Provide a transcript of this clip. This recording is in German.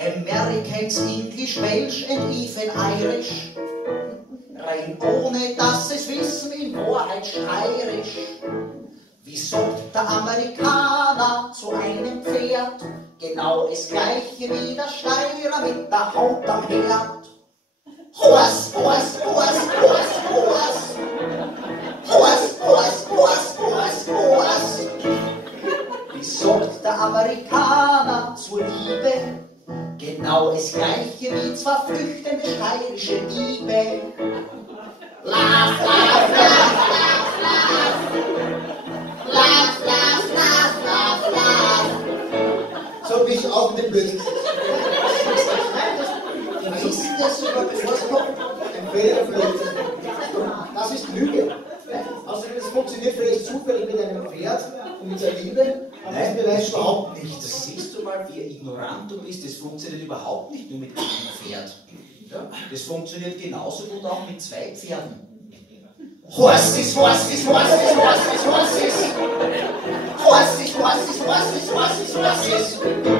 Americans, English, Welsh and even Irish. Rein ohne dass es wissen, in Wahrheit steirisch. Wie sagt der Amerikaner zu einem Pferd? Genau das gleiche wie der Steirer mit der Hand am Herd. Horse, horse, horse, horse, horse. Horse, horse, horse, horse, horse. Wie sagt der Amerikaner zur Liebe? Genau das gleiche wie zwei flüchtende steirische Diebe. Laugh, laugh, laugh, laugh, laugh. Laugh, laugh, laugh, laugh, laugh. So bis auf den Blödsinn. Wie ist das sogar, bevor es kommt? Ein Fehlerblödsinn. Das ist Lüge. Außerdem, es funktioniert vielleicht zufällig mit einem Pferd und mit der Liebe, aber das beweist überhaupt nichts. Das siehst du mal, wie ignorant du bist. Das funktioniert überhaupt nicht nur mit einem Pferd. Ja? Das funktioniert genauso gut auch mit zwei Pferden. Horses, horses, horses, horses, horses. Horses, horses, horses, horses, horses.